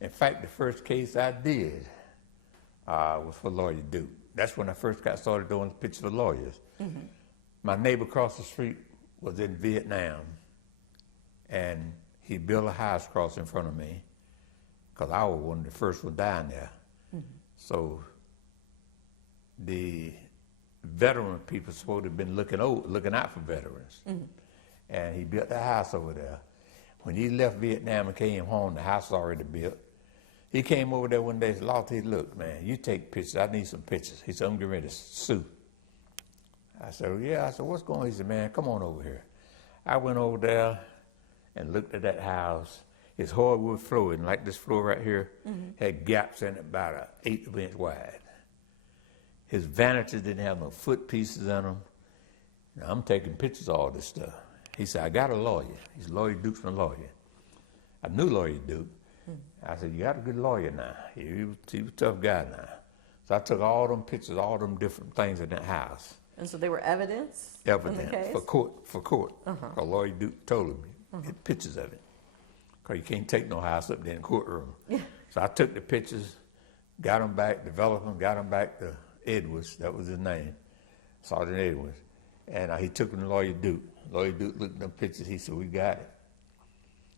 In fact, the first case I did was for Lawyer Duke. That's when I first got started doing pictures for lawyers. Mm-hmm. My neighbor across the street was in Vietnam, and he built a house across in front of me because I was one of the first ones down there. Mm-hmm. So the veteran people supposed to have been looking out for veterans. Mm-hmm. And he built the house over there. When he left Vietnam and came home, the house was already built. He came over there one day and said, Lofton, look, man, you take pictures. I need some pictures. He said, I'm getting ready to sue. I said, well, yeah. I said, what's going on? He said, man, come on over here. I went over there and looked at that house. His hardwood floor, and like this floor right here, had gaps in it about an 1/8 of an inch wide. His vanities didn't have no foot pieces in them. Now, I'm taking pictures of all this stuff. He said, I got a lawyer. He's Lawyer Duke's my lawyer. I knew Lawyer Duke. I said, you got a good lawyer now. He was a tough guy now. So I took all them pictures, all them different things in that house. And so they were evidence? Evidence for court. Uh-huh. Lawyer Duke told me, get pictures of it. Because you can't take no house up there in the courtroom. Yeah. So I took the pictures, got them back, developed them, got them back to Edwards. That was his name, Sergeant Edwards. And he took them to Lawyer Duke. Lawyer Duke looked at them pictures. He said, we got it.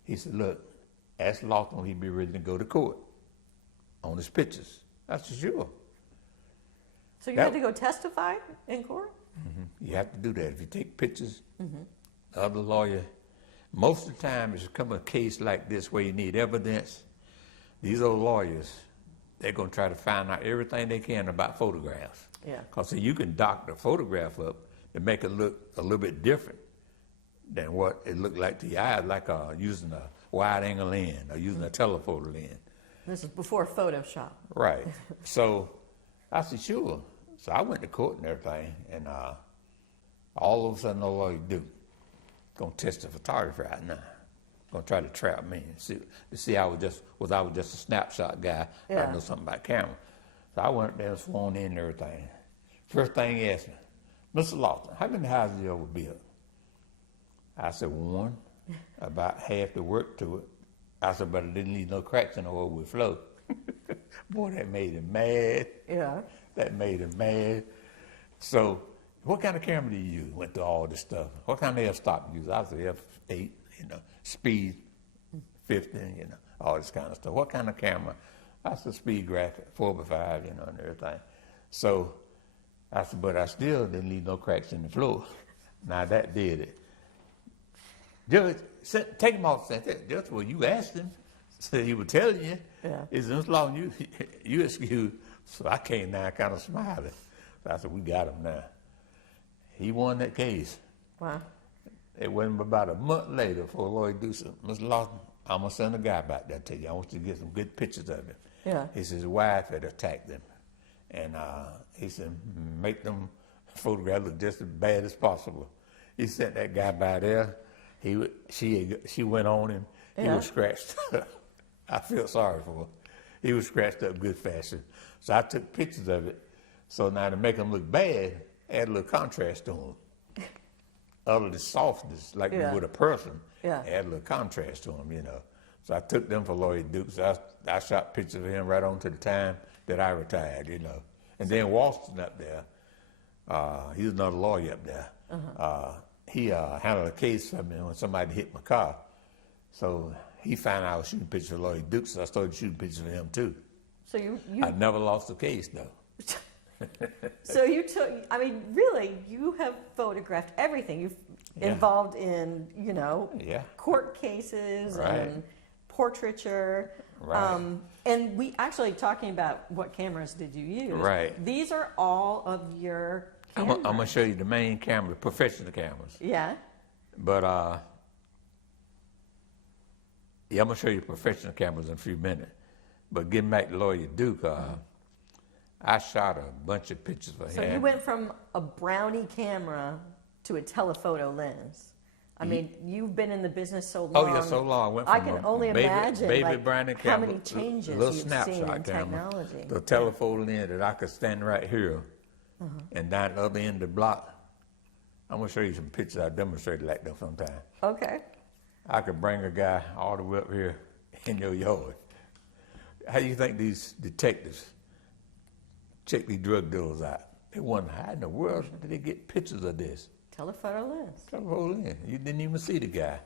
He said, look, ask Lofton when he'd be ready to go to court on his pictures. I said, sure. So you had to go testify in court? Mm-hmm. You have to do that. If you take pictures, the other lawyer, most of the time it's come a case like this where you need evidence. These old lawyers, they're going to try to find out everything they can about photographs. Yeah. Because you can doctor a photograph up to make it look a little bit different than what it looked like to your eyes, like using a wide-angle lens or using a telephoto lens. This is before Photoshop. Right. So I said, sure. So I went to court and everything, and all of a sudden, all you do, gonna test the photography right now. Gonna try to trap me and see I was just a snapshot guy. Yeah. I know something about camera. So I went there and sworn in and everything. First thing he asked me, Mr. Lofton, how many houses you ever built? I said, one, about half the work to it. I said, but it didn't leave no cracks in the hardwood flow. Boy, that made him mad. Yeah. That made him mad. So, what kind of camera do you use? Went through all this stuff. What kind of f-stop you use? I said, f8, speed 50, all this kind of stuff. What kind of camera? I said, speed graphic, 4x5, and everything. So, I said, but I still didn't leave no cracks in the floor. Now, that did it. Judge, take him off. Judge, well, you asked him. So he would tell you. Yeah. He said, Mr. Lofton, you excuse. So I came down kind of smiling. So I said, we got him now. He won that case. Wow. It wasn't about a month later before Lawyer Duke said, Mr. Lofton, I'm going to send a guy back there to you. I want you to get some good pictures of him. Yeah. He said his wife had attacked him. And he said, make them photographs look just as bad as possible. He sent that guy by there. She went on him. Yeah. He was scratched up. I feel sorry for him. He was scratched up good fashion. So I took pictures of it. So now to make him look bad, add a little contrast to him. Other than softness, like you would a person, add a little contrast to him, So I took them for Lawyer Duke. So I shot pictures of him right on to the time that I retired, And then Walston up there, he was another lawyer up there. Uh-huh. He handled a case for me when somebody hit my car. So he found out I was shooting pictures of Lawyer Duke, so I started shooting pictures of him too. So I never lost a case though. So really, you have photographed everything. You've involved in, court cases and portraiture. Right. And we actually talking about what cameras did you use. Right. These are all of your cameras. I'm going to show you the main camera, professional cameras. Yeah. But, I'm going to show you professional cameras in a few minutes. But getting back to Lawyer Duke, I shot a bunch of pictures for him. So you went from a Brownie camera to a telephoto lens. I mean, you've been in the business so long. Oh, yeah, so long. I went from I can only imagine Brownie how camera, many changes little you've snapshot seen in camera, technology. The telephoto lens that I could stand right here and down the other end of the block. I'm going to show you some pictures I demonstrated like that sometime. Okay. I could bring a guy all the way up here in your yard. how do you think these detectives check these drug dealers out? They wonder, how in the world did they get pictures of this? Telephoto lens. Telephoto lens. You didn't even see the guy.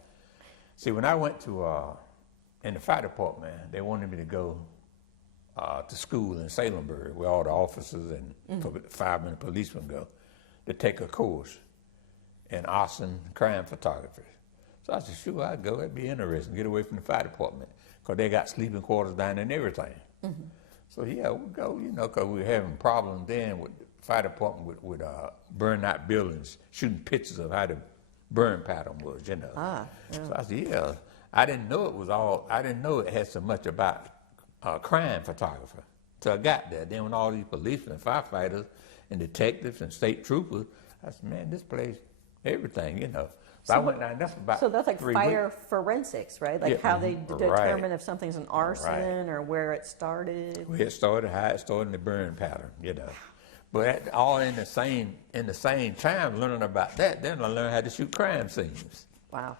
See, when I went to, in the fire department, they wanted me to go to school in Salemburg, where all the officers and firemen and policemen go, to take a course in arson crime photography. So I said, sure, I'd go. That'd be interesting. Get away from the fire department, because they got sleeping quarters down there and everything. So yeah, we'll go, you know, because we were having problems then with the fire department with burning out buildings, shooting pictures of how the burn pattern was, you know. Yeah. So I said, yeah. I didn't know it had so much about crime photography till I got there. Then when all these policemen and firefighters and detectives and state troopers, I said, man, this place, everything, you know. So I went down, that's about So that's like 3 fire weeks. forensics, right? Like how they determine if something's an arson or where it started. Where it started, how it started, and the burn pattern, you know. But all in the same time, learning about that, then I learned how to shoot crime scenes. Wow.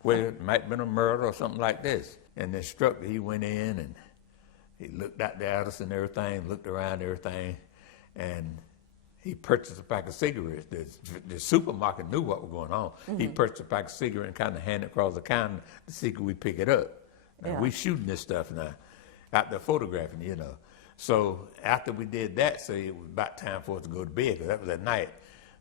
Where it might have been a murder or something like this. And the instructor, he went in and he looked out at us and everything, looked around and everything, and he purchased a pack of cigarettes. The supermarket knew what was going on. He purchased a pack of cigarettes and kind of handed it across the counter to see could we pick it up. Now, we shooting this stuff now, out there photographing, you know. So after we did that, so it was about time for us to go to bed, because that was at night.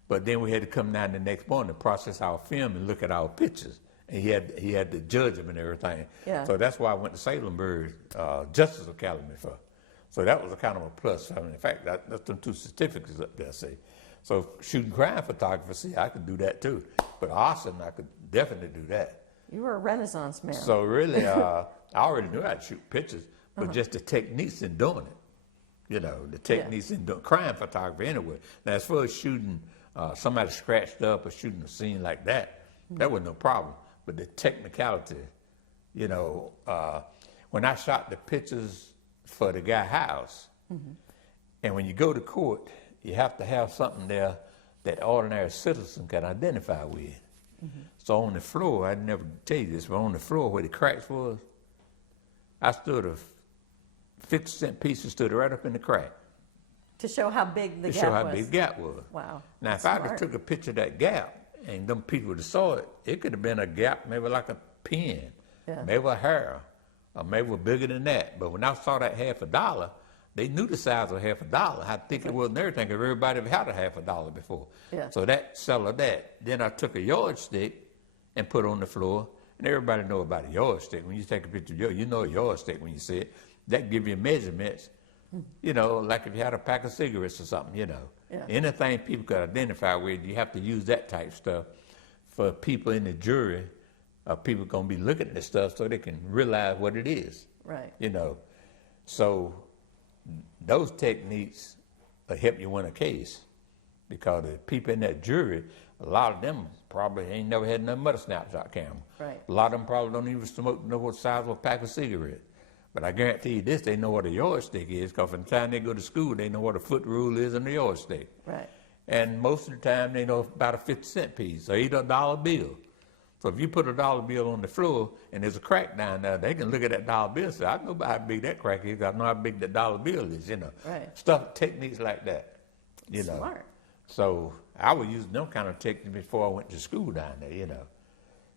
But then we had to come down the next morning to process our film and look at our pictures. And he had to judge them and everything. Yeah. So that's why I went to Salemburg Justice Academy for. So that was a kind of a plus. I mean, in fact, that's them 2 certificates up there, see. So shooting crime photography, see, I could do that too. But arson, I could definitely do that. You were a Renaissance man. So really, I already knew how to shoot pictures, but just the techniques in doing it. You know, the techniques in doing crime photography anyway. Now, as far as shooting somebody scratched up or shooting a scene like that, that was no problem. But the technicality, you know, when I shot the pictures for the guy's house, and when you go to court, you have to have something there that ordinary citizen can identify with. So on the floor, I never tell you this, but on the floor where the cracks was, I stood a 50-cent piece and stood right up in the crack. To show how big the gap was. To show how big the gap was. Wow. Now, if I just took a picture of that gap, and them people would have saw it, it could have been a gap maybe like a pin, maybe a hair, or maybe bigger than that. But when I saw that $50, they knew the size of $50, how thick it was and everything, because everybody had a $50 before. So that settled that. Then I took a yardstick and put it on the floor, and everybody know about a yardstick. When you take a picture of you know a yardstick when you see it. That give you measurements, you know, like if you had a pack of cigarettes or something, you know. Anything people could identify with, you have to use that type stuff for people in the jury, people going to be looking at this stuff so they can realize what it is. Right. You know, so those techniques will help you win a case, because the people in that jury, a lot of them probably ain't never had nothing but a snapshot camera. Right. A lot of them probably don't even know what size of a pack of cigarettes. But I guarantee you this, they know what a yardstick is, because from the time they go to school, they know what a foot rule is and a yardstick. Right. And most of the time, they know about a 50-cent piece or either a dollar bill. So if you put a dollar bill on the floor and there's a crack down there, they can look at that dollar bill and say, I know about how big that crack is, I know how big that dollar bill is, you know. Right. Stuff, techniques like that, you know. Smart. So I was using them kind of techniques before I went to school down there, you know.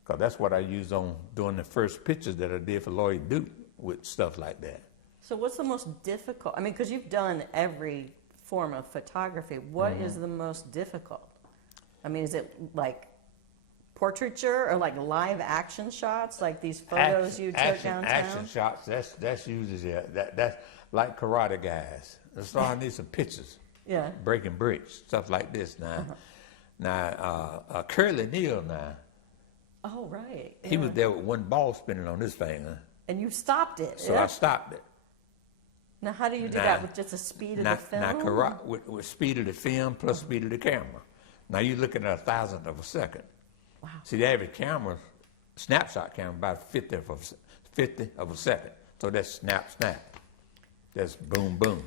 Because that's what I used on doing the first pictures that I did for Lloyd Duke, with stuff like that. So what's the most difficult? I mean, because you've done every form of photography. What is the most difficult? I mean, is it like portraiture or like live action shots, like these photos you took downtown? Action shots. That's usually that's like karate guys. That's why I need some pictures. Yeah. Breaking bricks, stuff like this. Now, Curly Neal. Now. Oh right. He was there with one ball spinning on his finger. And you stopped it. So I stopped it. Now, how do you do that with just the speed of the film? Now, with speed of the film plus speed of the camera. Now, you're looking at 1,000th of a second. Wow. See, the average camera, snapshot camera, about 50th of a second. So that's snap, snap. That's boom, boom.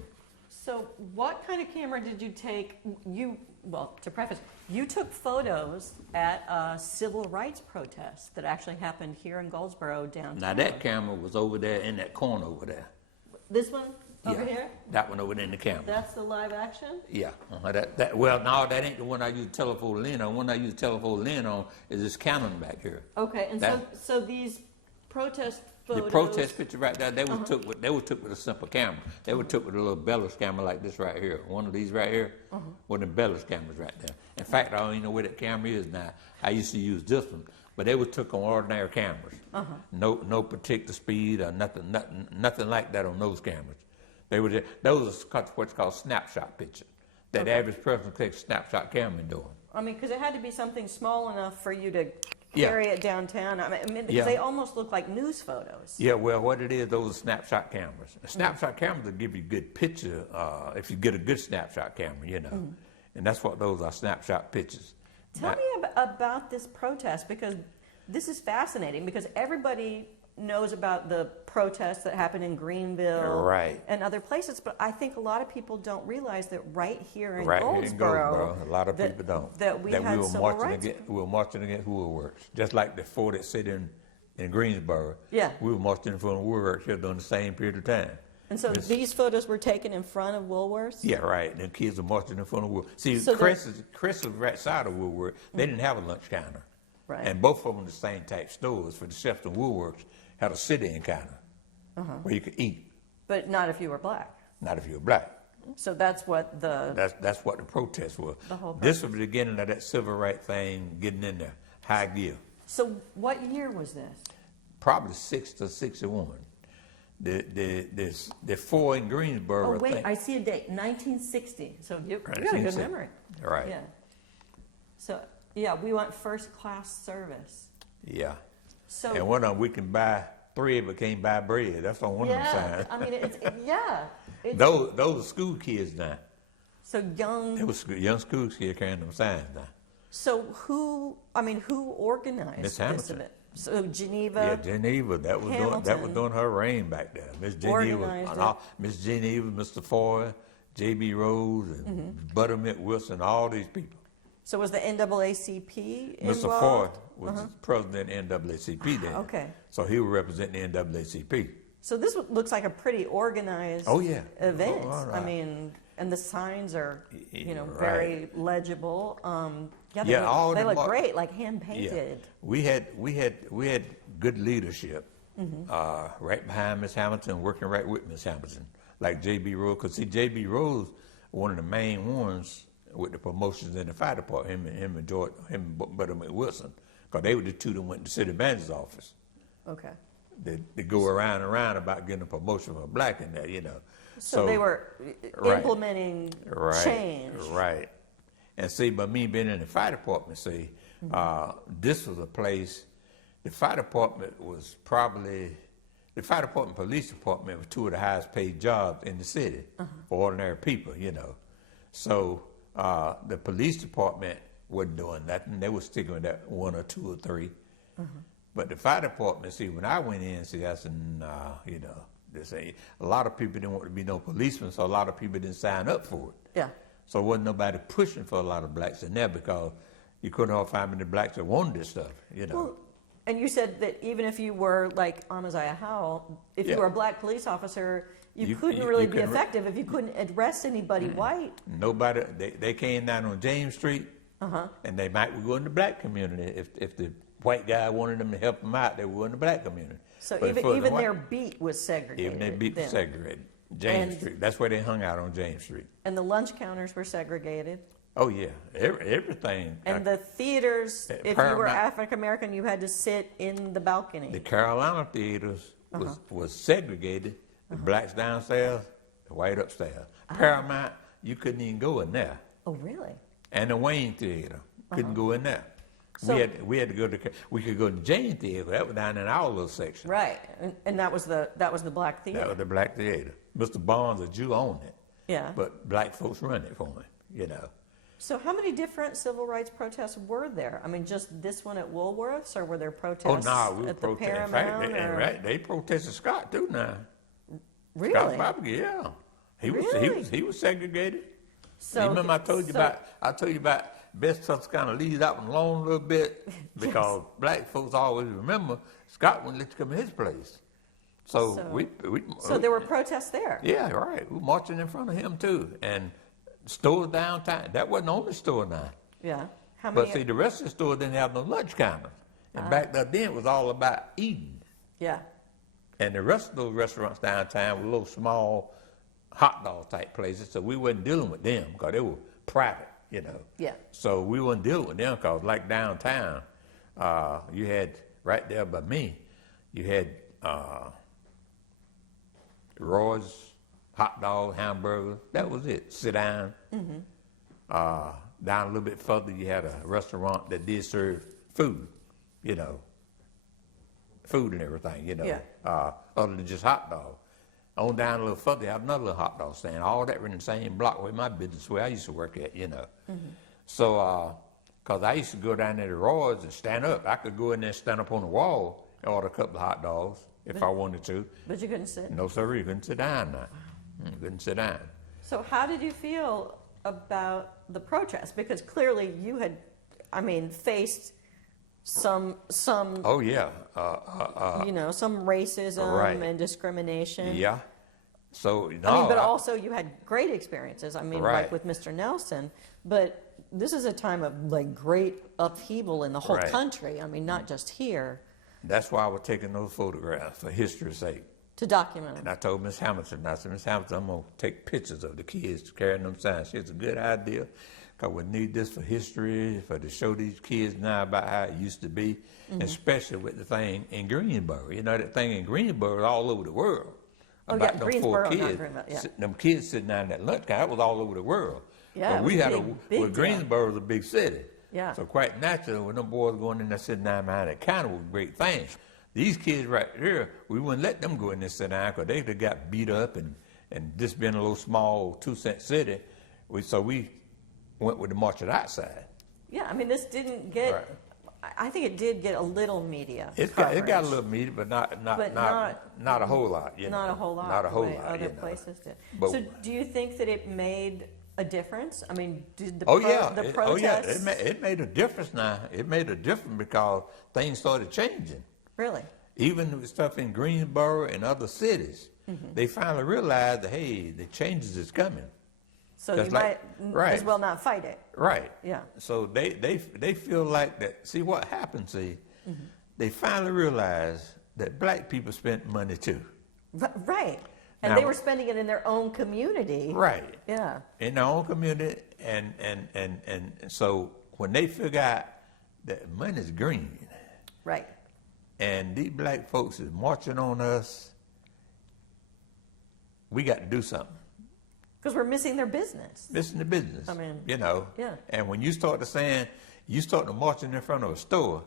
So what kind of camera did you take? Well, to preface, you took photos at a civil rights protest that actually happened here in Goldsboro downtown. Now, that camera was over there in that corner over there. This one over here? That one over there in the camera. That's the live action? Yeah. Well, no, that ain't the one I use telephoto lens on. The one I use telephoto lens on is this Canon back here. Okay, and so these protest photos... The protest picture right there, they were took with a simple camera. They were took with a little Bellis camera like this right here. One of these right here, one of the Bellis cameras right there. In fact, I don't even know where that camera is now. I used to use this one, but they were took on ordinary cameras. No particular speed or nothing like that on those cameras. Those are what's called snapshot pictures. That average person takes a snapshot camera and do them. I mean, because it had to be something small enough for you to carry it downtown. I mean, because they almost look like news photos. Yeah, well, what it is, those are snapshot cameras. A snapshot camera will give you a good picture if you get a good snapshot camera, you know. And that's what those are, snapshot pictures. Tell me about this protest, because this is fascinating, because everybody knows about the protests that happened in Greenville and other places, but I think a lot of people don't realize that right here in Goldsboro, a lot of people don't. That we had civil rights. We were marching against woodworks, just like the four that sit in Greensboro. Yeah. We were marching in front of woodworks here during the same period of time. And so these photos were taken in front of Woolworths? Yeah, right. And the kids were marching in front of Woolworths. See, so Chris was right side of Woolworth. They didn't have a lunch counter. Right. And both of them were the same type stores. For the chefs and Woolworks had a sit-in counter where you could eat. But not if you were black. Not if you were black. So that's what that's what the protest was. This was the beginning of that civil rights thing getting in there, high gear. So what year was this? Probably 60 to 61. The four in Greensboro. Oh wait, I see a date, 1960. So you got a good memory. Right. Yeah. So yeah, we want first class service. Yeah. So, and one of them, we can buy, 3 of it can't buy bread. That's on one of them signs. I mean, those are school kids now. So young. It was young school kids carrying them signs now. So who organized Miss this Hamilton. event? So Geneva. Yeah, Geneva. That was doing her reign back there. Miss Geneva, Mr. Foy, J.B. Rose, and Buttermilk Wilson, all these people. So was the NAACP involved? Mr. Ford was president of NAACP then. Okay. So he would represent the NAACP. So this looks like a pretty organized event. Oh, right. I mean, and the signs are, very legible. They look great, like hand painted. Yeah. We had good leadership right behind Miss Hamilton, working right with Miss Hamilton, like J.B. Rose. Because see, J.B. Rose, one of the main ones with the promotions in the fire department, him and Buttermilk Wilson, because they were the two that went to city manager's office. Okay. They go around and around about getting a promotion for a black in that, So they were implementing change. Right. And see, by me being in the fire department, this was a place, the fire department was probably, the fire department and police department were 2 of the highest paid jobs in the city for ordinary people, So the police department wasn't doing nothing. They were sticking with that 1 or 2 or 3. But the fire department, when I went in, I said, nah, this ain't. A lot of people didn't want to be no policemen, so a lot of people didn't sign up for it. Yeah. So there wasn't nobody pushing for a lot of blacks in there because you couldn't all find many blacks that wanted this stuff, Well, and you said that even if you were like Amaziah Howell, if you were a black police officer, you couldn't really be effective if you couldn't arrest anybody white. Nobody. They came down on James Street, and they might go in the black community if the white guy wanted them to help them out. They were in the black community. So even their beat was segregated. Even their beat was segregated. James Street. That's where they hung out, on James Street. And the lunch counters were segregated. Oh yeah, everything. And the theaters, if you were African American, you had to sit in the balcony. The Carolina theaters was segregated. The blacks downstairs, the white upstairs. Paramount, you couldn't even go in there. Oh really? And the Wayne Theater couldn't go in there. So, we had to go to. We could go to Jane Theater. That was down in our little section. Right, and that was the black theater. That was the black theater. Mr. Barnes, a Jew, owned it. Yeah. But black folks run it for him. So how many different civil rights protests were there? I mean, just this one at Woolworths, or were there protests at the Paramount? In fact, they protested Scott too now. Really? Scott Bobby, yeah. He was segregated. So you remember I told you about Best Tuss kind of leaves that one alone a little bit because black folks always remember Scott wouldn't let you come to his place. So there were protests there. Yeah, right. We were marching in front of him too, and stores downtown. That wasn't the only store now. Yeah. How many? But see, the rest of the stores didn't have no lunch counters, and back then it was all about eating. Yeah. And the rest of those restaurants downtown were little small hot dog type places, so we wasn't dealing with them because they were private, you know. Yeah. So we wasn't dealing with them because like downtown, you had right there by me, you had Roy's hot dog, hamburger. That was it. Sit down. Mm-hmm. Down a little bit further, you had a restaurant that did serve food, you know, food and everything, you know, other than just hot dog. On down a little further, you have another little hot dog stand. All that were in the same block where my business, where I used to work at, you know. Mm-hmm. So, because I used to go down there to Roy's and stand up. I could go in there and stand up on the wall and order a couple of hot dogs if I wanted to. But you couldn't sit? No, sir, you couldn't sit down now. You couldn't sit down. So how did you feel about the protest? Because clearly you had, faced some. Oh yeah. Some racism and discrimination. Yeah. So no. But also you had great experiences. Like with Mr. Nelson. But this is a time of like great upheaval in the whole country. Not just here. That's why I was taking those photographs for history's sake. To document them. And I told Miss Hamilton, I said, Miss Hamilton, I'm going to take pictures of the kids carrying them signs. She has a good idea, because we need this for history, to show these kids now about how it used to be, especially with the thing in Greensboro. You know, that thing in Greensboro is all over the world. About them Greensboro, 4 kids, them kids sitting down in that lunch counter, that was all over the world. Yeah, but we had big Greensboro was a big city. Yeah. So quite naturally, when them boys going in there sitting down behind that counter was great things. These kids right here, we wouldn't let them go in there sit down because they got beat up and this being a little small 2-cent city, so we went with the march outside. Yeah, this didn't get. I think it did get a little media. It got a little media, but not a whole lot. Not a whole lot. Not a whole lot. Other places did. But, so, do you think that it made a difference? Did the Oh protests? yeah, it made a difference now. It made a difference because things started changing. Really? Even with stuff in Greensboro and other cities, they finally realized that, hey, the changes is coming. So you might as well not fight it. Right. Yeah. So they feel like that. See what happens, they finally realized that black people spent money too. Right. And now, they were spending it in their own community. Right. Yeah. In their own community. And so when they figure out that money's green. Right. And these black folks is marching on us, we got to do something. Because we're missing their business. Missing the business. Yeah. And when you start to marching in front of a store,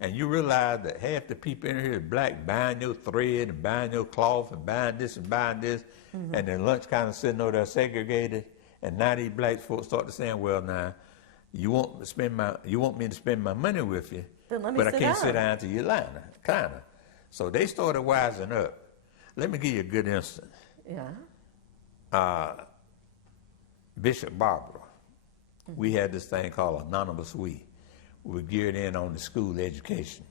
and you realize that half the people in here is black, buying your thread and buying your cloth and buying this, and then lunch kind of sitting over there segregated, and now these black folks start to saying, well, now, you want me to spend my money with you, but I can't sit down to your counter. So they started wising up. Let me give you a good instance. Yeah. Bishop Barbara, we had this thing called Anonymous We. We were geared in on the school education.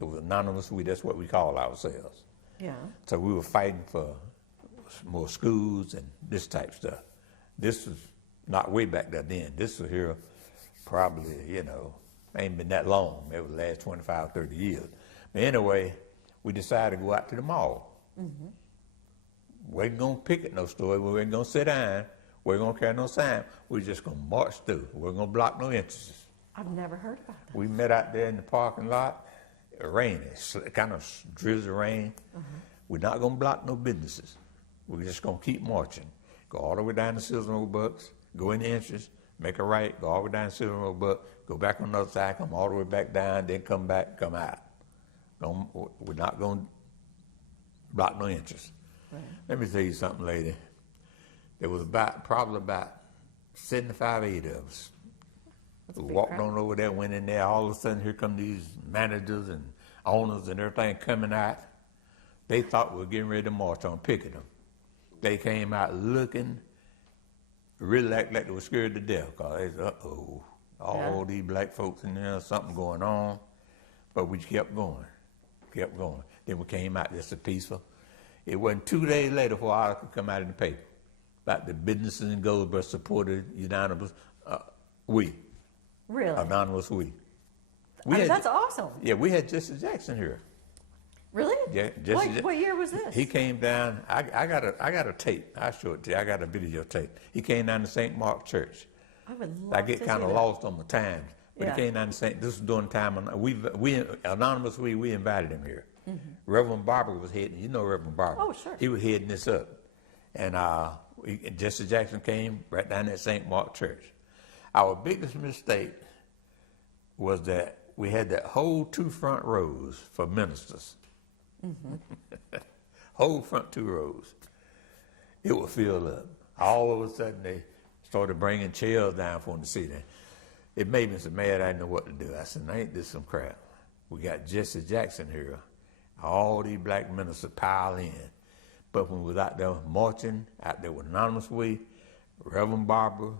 It was Anonymous We, that's what we call ourselves. Yeah. So we were fighting for more schools and this type stuff. This was not way back there then. This was here probably, ain't been that long. It was the last 25, 30 years. But anyway, we decided to go out to the mall. We ain't gonna pick at no store. We ain't gonna sit down. We ain't gonna carry no sign. We're just gonna march through. We're gonna block no entrances. I've never heard about that. We met out there in the parking lot. It rained. It kind of drizzle rain. We're not gonna block no businesses. We're just gonna keep marching. Go all the way down to Silver Roebucks, go in the entrance, make a right, go all the way down to Silver Roebucks, go back on the other side, come all the way back down, then come back, come out. We're not gonna block no entrance. Right. Let me tell you something, lady. There was probably about 75, 80 of us. We walked on over there, went in there. All of a sudden, here come these managers and owners and everything coming out. They thought we were getting ready to march on picking them. They came out looking really like they were scared to death. Because they said, all these black folks in there, something going on. But we kept going. Then we came out just as peaceful. It wasn't 2 days later before an article come out in the paper about the businesses in Goldsboro supported unanimous we. Really? Anonymous we. That's awesome. Yeah, we had Jesse Jackson here. Really? Yeah, what year was this? He came down. I got a tape. I show it to you. I got a videotape. He came down to St. Mark Church. I would love I get kind of lost on the times, but Yeah. he came down to St. This was during the time we anonymous we invited him here. Mm-hmm. Reverend Barber was heading. You know Reverend Barber. Oh, sure. He was heading this up, and Jesse Jackson came right down at St. Mark Church. Our biggest mistake was that we had that whole 2 front rows for ministers. Mm-hmm. Whole front 2 rows. It was filled up. All of a sudden, they started bringing chairs down for them to sit in. It made me so mad I didn't know what to do. I said, ain't this some crap? We got Jesse Jackson here. All these black ministers pile in. But when we was out there marching, out there with Anonymous We, Reverend Barber,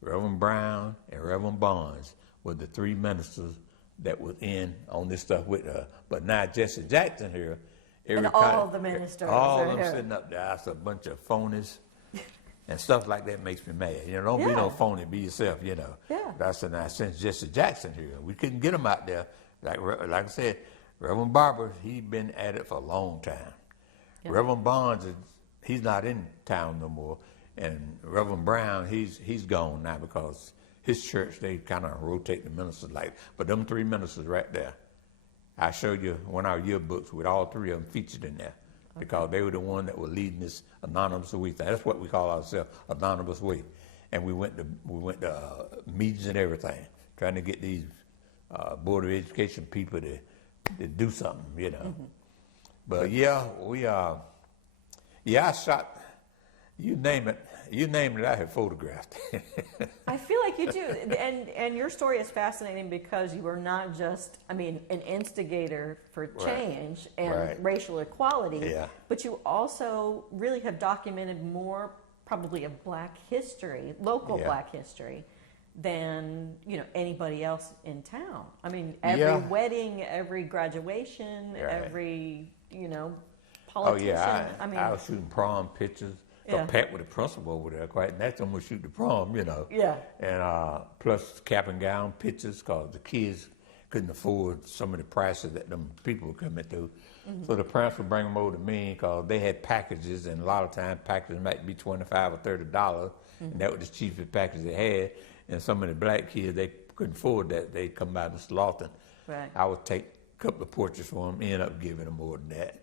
Reverend Brown, and Reverend Bonds were the 3 ministers that was in on this stuff with her. But now Jesse Jackson here. And all the ministers all are of them here. sitting up there. That's a bunch of phonies. And stuff like that makes me mad. You know, don't be Yeah. no phony, be yourself, you know. Yeah. That's now since Jesse Jackson here, we couldn't get him out there. Like I said, Reverend Barber, he's been at it for a long time. Yeah. Reverend Bonds, he's not in town no more. And Reverend Brown, he's gone now because his church, they kind of rotate the ministers like. But them 3 ministers right there, I showed you one of our yearbooks with all 3 of them featured in there. Because they were the one that were leading this anonymous we. That's what we call ourselves, anonymous we. And we went to meetings and everything, trying to get these Board of Education people to do something, you know. Mm-hmm. But I shot. You name it, I have photographed. I feel like you do, and your story is fascinating because you were not just, an instigator for change and racial equality, but you also really have documented more probably of Black history, local Black history, than anybody else in town. Every wedding, every graduation, every politician. I was shooting prom pictures. So Pat with the principal over there, quite natural, we shoot the prom, Yeah. And plus cap and gown pictures, because the kids couldn't afford some of the prices that them people were coming through. Mm-hmm. So the parents would bring them over to me because they had packages, and a lot of times packages might be $25 or $30, and that was the cheapest package they had. And some of the black kids, they couldn't afford that. They'd come by Mr. Lofton. Right. I would take a couple of portraits for them, end up giving them more than that,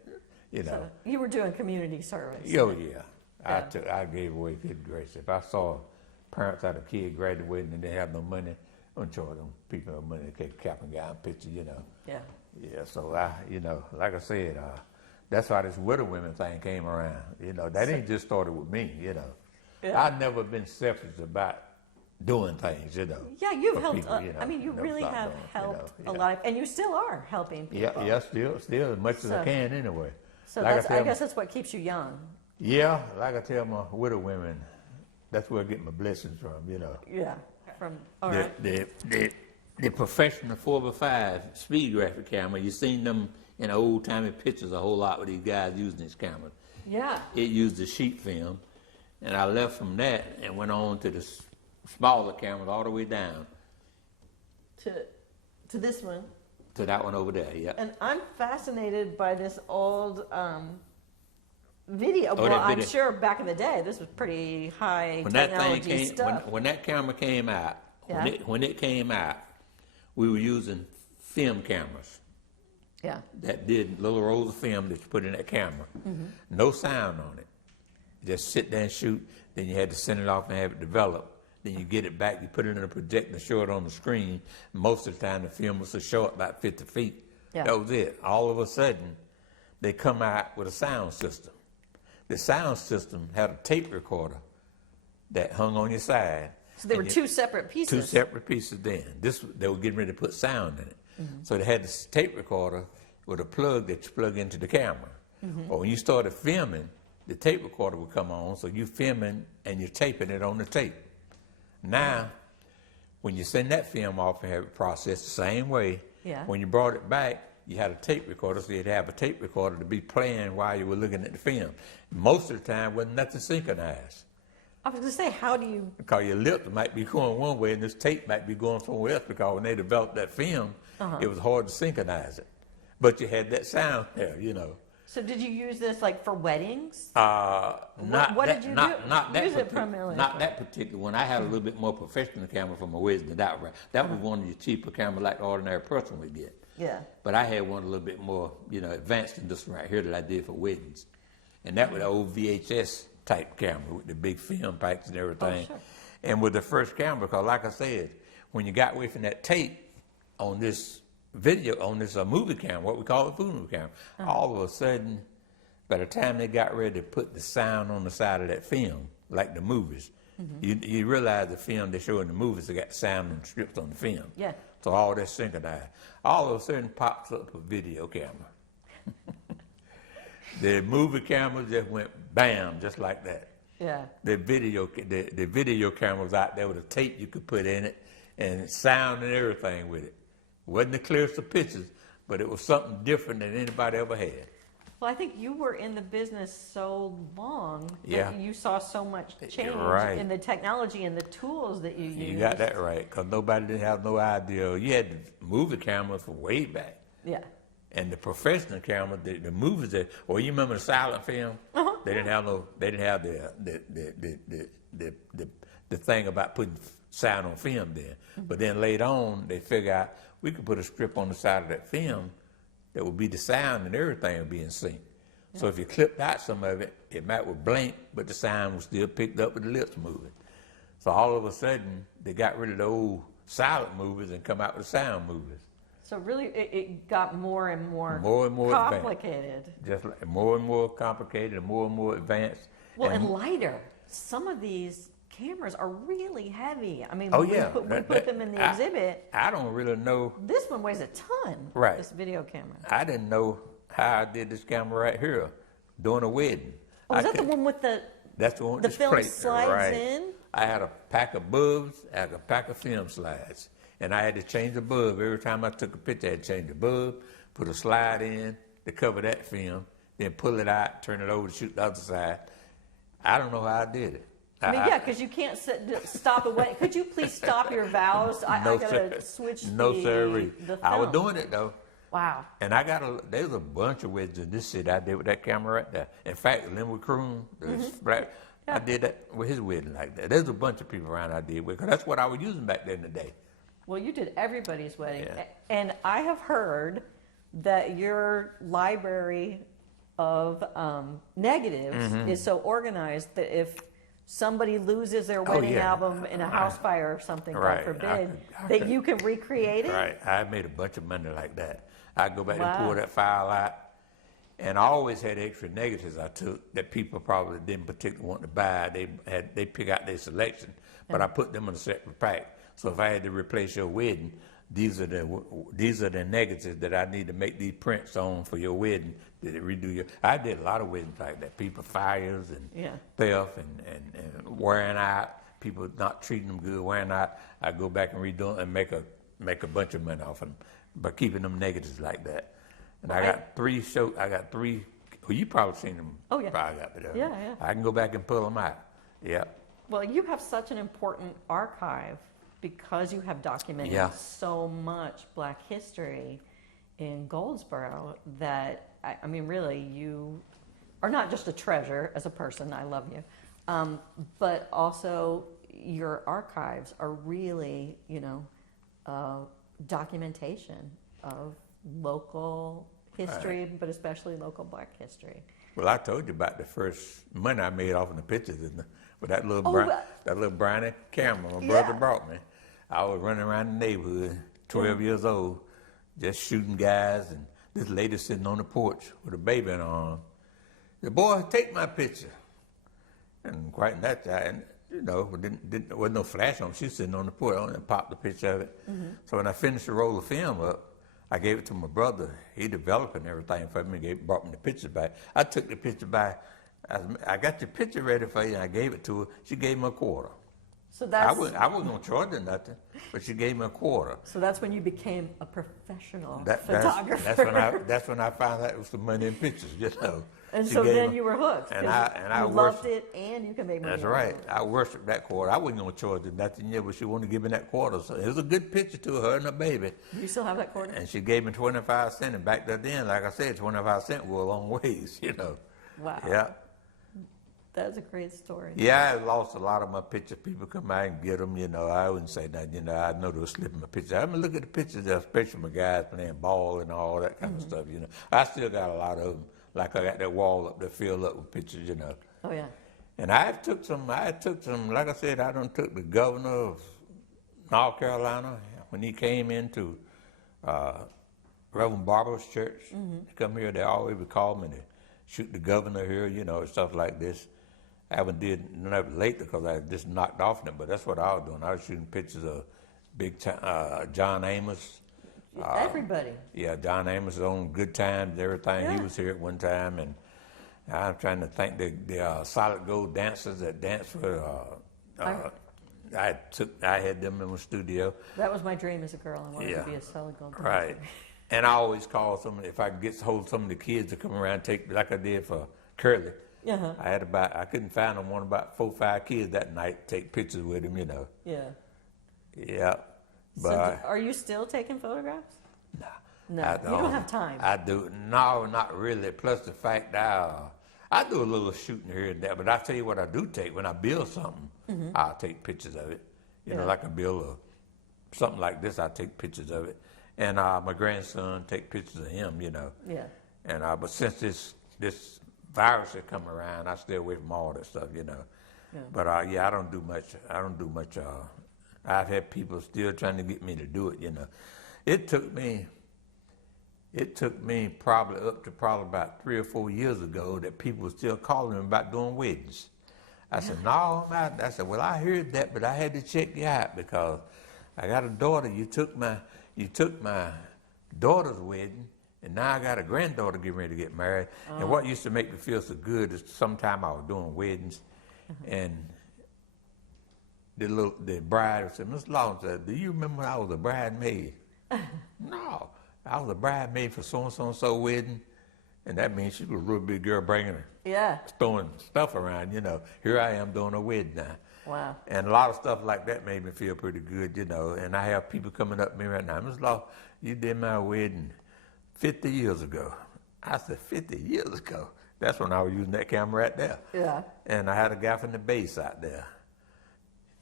So you were doing community service. Oh, yeah. I gave away good grace. If I saw parents had a kid graduating and they have no money, I don't charge them people no money to take a cap and gown picture, Yeah. Yeah, so like I said, that's why this widow women thing came around. That ain't just started with me, Yeah. I've never been selfish about doing things, Yeah, you've helped. people, you never really stopped have doing it, helped a lot, and you still are helping people. Yeah, still as much as I can anyway. So Like I guess that's what keeps you young. Yeah, like I tell my widow women, that's where I get my blessings from, Yeah. All right. The professional 4x5 speed graphic camera, you've seen them in old timey pictures a whole lot with these guys using this camera. Yeah. It used the sheet film, and I left from that and went on to the smaller cameras all the way down. To this one. To that one over there, yeah. And I'm fascinated by this old video. Oh, well, that I'm video. sure back in the day, this was pretty high When that technology thing came, stuff. when that camera came out, Yeah. when it came out, we were using film cameras. Yeah. That did little rolls of film that you put in that camera. Mm-hmm. No sound on it. Just sit there and shoot. Then you had to send it off and have it develop. Then you get it back, you put it in a projector and show it on the screen. Most of the time the film was so short, about 50 feet. Yeah. That was it. All of a sudden, they come out with a sound system. The sound system had a tape recorder that hung on your side. So they were 2 separate pieces. 2 separate pieces then. They were getting ready to put sound in it. Mm-hmm. So they had this tape recorder with a plug that you plug into the camera. Mm-hmm. But when you started filming, the tape recorder would come on, so you're filming and you're taping it on the tape. Now, when you send that film off and have it processed the same way, Yeah. when you brought it back, you had a tape recorder, so you'd have a tape recorder to be playing while you were looking at the film. Most of the time, wasn't nothing synchronized. I was going to say, how do you... Because your lips might be going one way and this tape might be going somewhere else, because when they developed that film, it was hard to synchronize it. But you had that sound there, you know. So did you use this like for weddings? What did you do? Not that use it primarily? Not that particular one. I had a little bit more professional camera for my wedding than that. That was one of your cheaper cameras like the ordinary person would get. Yeah. But I had one a little bit more, you know, advanced than this one right here that I did for weddings. And that was the old VHS type camera with the big film packs and everything. Oh, sure. And with the first camera, because like I said, when you got away from that tape on this video, on this movie camera, what we call a movie camera, all of a sudden, by the time they got ready to put the sound on the side of that film, like the movies, you realize the film they show in the movies, they got sound and strips on the film. Yeah. So all that synchronized. All of a sudden pops up a video camera. The movie camera just went bam, just like that. Yeah. The video camera was out there with a tape you could put in it and sound and everything with it. Wasn't the clearest of pictures, but it was something different than anybody ever had. Well, I think you were in the business so long Yeah. that you saw so much change Right. in the technology and the tools that you used. You got that right, because nobody didn't have no idea. You had the movie cameras from way back. Yeah. And the professional camera, the movies that, or you remember the silent film? They didn't have no. They didn't have the thing about putting sound on film then. But then later on, they figured out we could put a strip on the side of that film that would be the sound and everything would be in sync. Yeah. So if you clipped out some of it, it might would blink, but the sound was still picked up with the lips moving. So all of a sudden, they got rid of the old silent movies and come out with sound movies. So really, it got more and more complicated. Advanced. Just like more and more complicated and more advanced. Well, and lighter. Some of these cameras are really heavy. I mean, we put them in the exhibit. I don't really know. This one weighs a ton. Right. This video camera. I didn't know how I did this camera right here during a wedding. Oh, is that the one with the? That's the one with the this film plate, slides right. in. I had a pack of bulbs. I had a pack of film slides. And I had to change the bulb. Every time I took a picture, I had to change the bulb, put a slide in to cover that film, then pull it out, turn it over to shoot the other side. I don't know how I did it. I mean, yeah, because you can't stop it. Could you please stop your vows? I got to switch No, sirree. The film. I was doing it, though. Wow. And there's a bunch of weddings in this city I did with that camera right there. In fact, Linwood Croon, I did that with his wedding like that. There's a bunch of people around I did with, because that's what I was using back then in the day. Well, you did everybody's wedding. Yeah. And I have heard that your library of negatives is so organized that if somebody loses their wedding album in a house fire or something, God forbid, that you can recreate it? Right. I made a bunch of money like that. I go back and pull that file out. And I always had extra negatives I took that people probably didn't particularly want to buy. They pick out their selection, but I put them in a separate pack. So if I had to replace your wedding, these are the negatives that I need to make these prints on for your wedding. That redo your. I did a lot of weddings like that. People fires and theft and wearing out. People not treating them good, wearing out. I go back and redo them and make a bunch of money off of them by keeping them negatives like that. And I got three. Well, you probably seen them. Oh yeah. Probably got them. Yeah. I can go back and pull them out. Yeah. Well, you have such an important archive because you have documented so much Black history in Goldsboro that, I mean, really, you are not just a treasure as a person, I love you, but also your archives are really, documentation of local history, but especially local Black history. Well, I told you about the first money I made off of the pictures with that little brownie camera my brother brought me. I was running around the neighborhood, 12 years old, just shooting guys, and this lady sitting on the porch with a baby in her arm. The boy, take my picture. And quite in that time, there wasn't no flash on. She was sitting on the porch and popped the picture of it. So when I finished the roll of film up, I gave it to my brother. He developed and everything for me. Brought me the picture back. I took the picture back. I got your picture ready for you, and I gave it to her. She gave me a quarter. So that's I wasn't going to charge her nothing, but she gave me a quarter. So that's when you became a professional That's photographer. that's when I found out it was the money in pictures, you know. And She so gave then me- you were hooked. and you loved it, and you can make money. That's on right. it. I worshiped that quarter. I wasn't going to charge her nothing yet, but she wanted to give me that quarter. So it was a good picture to her and her baby. Do you still have that quarter? And she gave me 25 cents. And back then, like I said, 25 cents go a long ways, you know. Wow. Yeah. That's a great story. Yeah, I lost a lot of my pictures. People come out and get them, you know. I wouldn't say nothing, you know. I know they were slipping my pictures. I mean, look at the pictures, especially my guys playing ball and all that kind of stuff, you know. I still got a lot of them. Like I got that wall up there filled up with pictures, you know. Oh, yeah. And I took some, like I said, I done took the governor of North Carolina when he came into Reverend Barber's church. They come here, they always would call me to shoot the governor here, you know, and stuff like this. I haven't did none of it lately because I just knocked off it, but that's what I was doing. I was shooting pictures of big time, John Amos. Everybody. Yeah, John Amos on Good Times, everything. Yeah. He was here at one time, and I'm trying to thank the solid gold dancers that danced for. I had them in my studio. That was my dream as a girl. I wanted Yeah. to be a solid gold dancer. Right, and I always call if I could get hold of some of the kids to come around and take, like I did for Curly. Uh-huh. I couldn't find them, about 4 or 5 kids that night to take pictures with them, you know. Yeah. Yeah, So but are you still taking photographs? No, I you don't have time. I do. No, not really. Plus the fact that I do a little shooting here and there, but I tell you what I do take. When I build something, I'll take pictures of it. You know, like I build something like this, I take pictures of it. And my grandson take pictures of him, you know. Yeah. And but since this virus has come around, I stay away from all that stuff, you know. Yeah. But I don't do much. I've had people still trying to get me to do it, you know. It took me probably about 3 or 4 years ago that people were still calling me about doing weddings. I said, no, I'm not. I said, well, I heard that, but I had to check you out because I got a daughter. You took my daughter's wedding, and now I got a granddaughter getting ready to get married. And what used to make me feel so good is sometime I was doing weddings, and the bride said, Miss Lawson said, do you remember when I was a bridesmaid? No, I was a bridesmaid for so-and-so wedding, and that means she was a real big girl bringing her, throwing stuff around, you know. Here I am doing a wedding now. Wow. And a lot of stuff like that made me feel pretty good, you know. And I have people coming up to me right now, Miss Lawson, you did my wedding 50 years ago. I said, 50 years ago? That's when I was using that camera right there. Yeah. And I had a guy from the base out there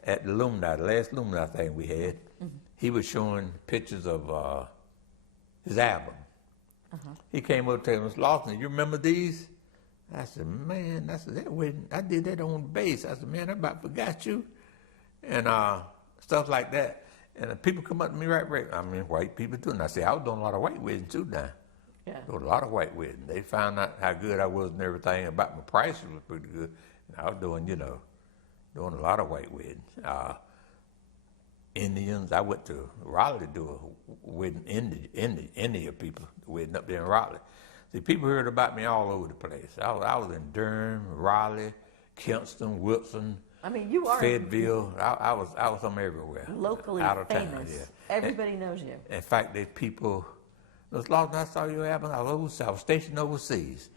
at the Lumina, the last Lumina thing we had. He was showing pictures of his album. He came up to me, Miss Lawson, you remember these? I said, man, that wedding, I did that on the base. I said, man, I about forgot you. And stuff like that. And people come up to me right, I mean, white people too. And I said, I was doing a lot of white weddings too now. Yeah. There was a lot of white weddings. They found out how good I was and everything. About my prices was pretty good. And I was doing, you know, doing a lot of white weddings. Indians, I went to Raleigh to do a wedding, India people, wedding up there in Raleigh. See, people heard about me all over the place. I was in Durham, Raleigh, Kinston, Wilson. I mean, you are Fayetteville. I was from everywhere. Locally out of famous. Town, yeah. Everybody knows you. In fact, there's people. As long as I saw your album, I was stationed overseas,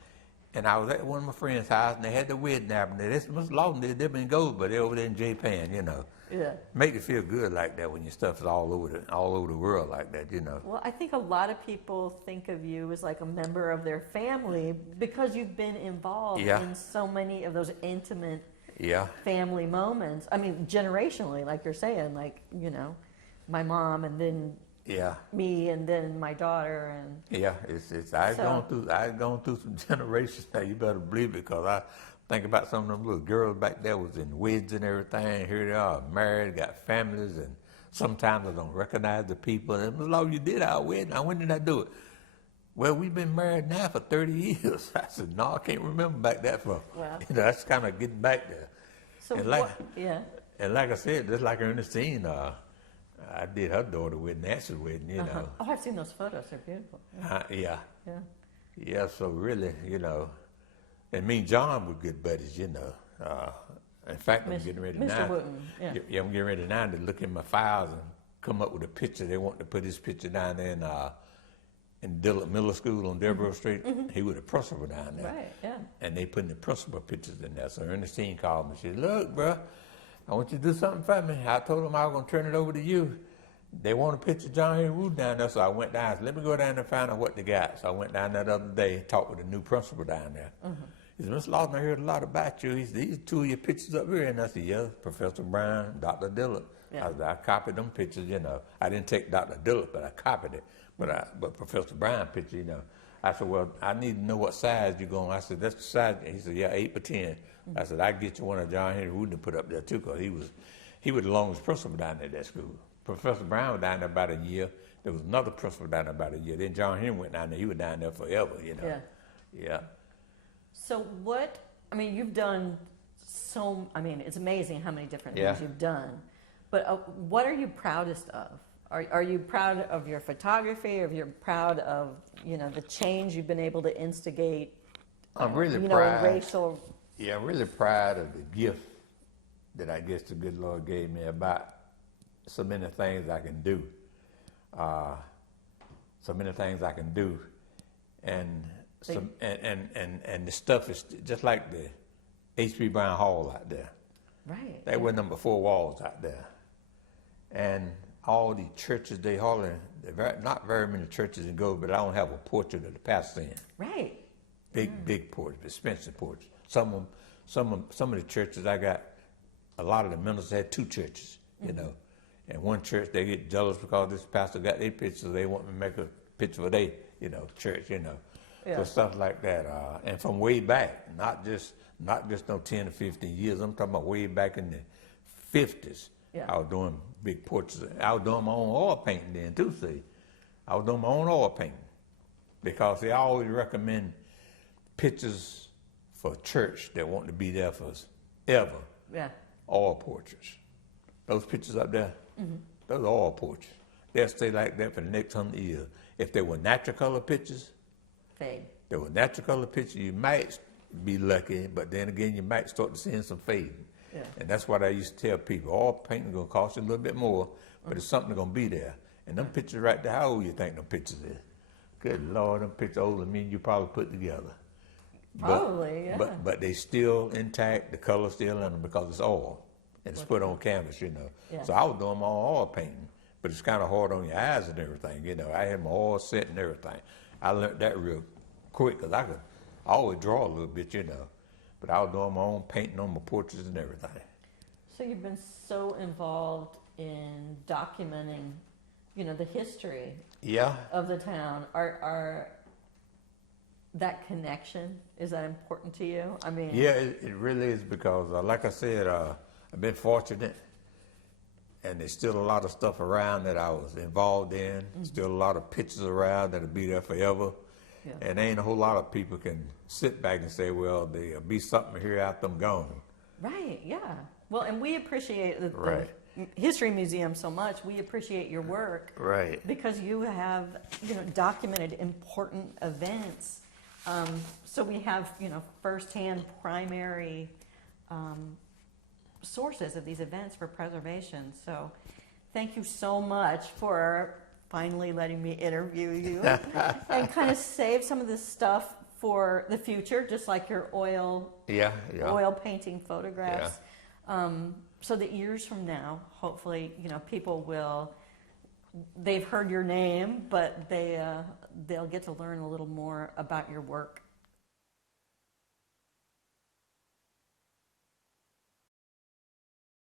and I was at one of my friends' house, and they had the wedding album. This Miss Lawson did them in gold, but they're over there in Japan, you know. Yeah. Make you feel good like that when your stuff is all over the world like that, you know. Well, I think a lot of people think of you as like a member of their family because you've been involved in so many of those intimate family moments. I mean, generationally, like you're saying, like, you know, my mom and then me and then my daughter and I've gone through some generations now. You better believe it, because I think about some of them little girls back there was in weddings and everything. Here they are, married, got families, and sometimes I don't recognize the people. And Miss Law, you did our wedding. Now, when did I do it? Well, we've been married now for 30 years. I said, no, I can't remember back that far. Wow. You know, that's kind of getting back there. So and and like I said, just like Ernestine, I did her daughter wedding, Nancy's wedding, you know. Oh, I've seen those photos. They're beautiful. Yeah, so really, you know, and me and John were good buddies, you know. In fact, I'm getting ready now. Mr. Wooten, yeah. Yeah, I'm getting ready now to look in my files and come up with a picture. They want to put his picture down there in Dillard Miller School on Devereaux Street. He was the principal down there. Right, yeah. And they putting the principal pictures in there. So Ernestine called me. She said, look, bro, I want you to do something for me. I told them I was going to turn it over to you. They want a picture of John Henry Wooten down there. So I went down. I said, let me go down there and find out what they got. So I went down there the other day and talked with the new principal down there. He said, Mr. Lofton, I heard a lot about you. He said, these two of your pictures up here. And I said, yeah, Professor Brown, Dr. Dillard. Yeah. I copied them pictures, you know. I didn't take Dr. Dillard, but I copied it. But Professor Brown picture, you know. I said, well, I need to know what size you're going. I said, that's the size. He said, yeah, 8 by 10. I said, I get you one of John Henry Wooten to put up there too, because he was the longest principal down there at that school. Professor Brown was down there about a year. There was another principal down there about a year. Then John Henry went down there. He was down there forever, you know. Yeah. So you've done it's amazing how many different things you've done. But what are you proudest of? Are you proud of your photography? Or are you proud of, the change you've been able to instigate? I'm really proud. Racial. Yeah, I'm really proud of the gift that I guess the good Lord gave me about so many things I can do. And the stuff is just like the H.B. Brown Hall out there. Right. There were number 4 walls out there. And all the churches they hauling, not very many churches in go, but I don't have a portrait of the pastor in. Right. Big portraits, expensive portraits. Some of the churches I got, a lot of the ministers had 2 churches, you know. And one church, they get jealous because this pastor got their pictures. They want me to make a picture for their, church, Yeah. So stuff like that. And from way back, not just no 10 or 15 years. I'm talking about way back in the 50s. Yeah. I was doing big portraits. I was doing my own oil painting then too, see. I was doing my own oil painting because they always recommend pictures for church that want to be there for ever. Yeah. Oil portraits. Those pictures up there, those are oil portraits. They'll stay like that for the next 100 years. If they were natural color pictures, fade. They were natural color pictures, you might be lucky, but then again, you might start to see some fading. Yeah. And that's what I used to tell people. Oil painting is going to cost you a little bit more, but it's something going to be there. And them pictures right there, how old you think them pictures is? Good Lord, them pictures older than me you probably put together. Probably, yeah. But they still intact, the color's still in them because it's oil. And it's put on canvas, Yeah. So I was doing my own oil painting, but it's kind of hard on your eyes and everything, I had my oil set and everything. I learned that real quick because I always draw a little bit, But I was doing my own painting on my portraits and everything. So you've been so involved in documenting, the history of the town. Are that connection, is that important to you? Yeah, it really is because, like I said, I've been fortunate, and there's still a lot of stuff around that I was involved in. Still a lot of pictures around that'll be there forever. Yeah. And ain't a whole lot of people can sit back and say, well, there'll be something here after I'm gone. Right, yeah. Well, and we appreciate the History Museum so much. We appreciate your work. Right. Because you have, documented important events. So we have, firsthand primary sources of these events for preservation. So thank you so much for finally letting me interview you and kind of save some of this stuff for the future, just like your oil painting photographs. Yeah. So that years from now, hopefully, people they've heard your name, but they'll get to learn a little more about your work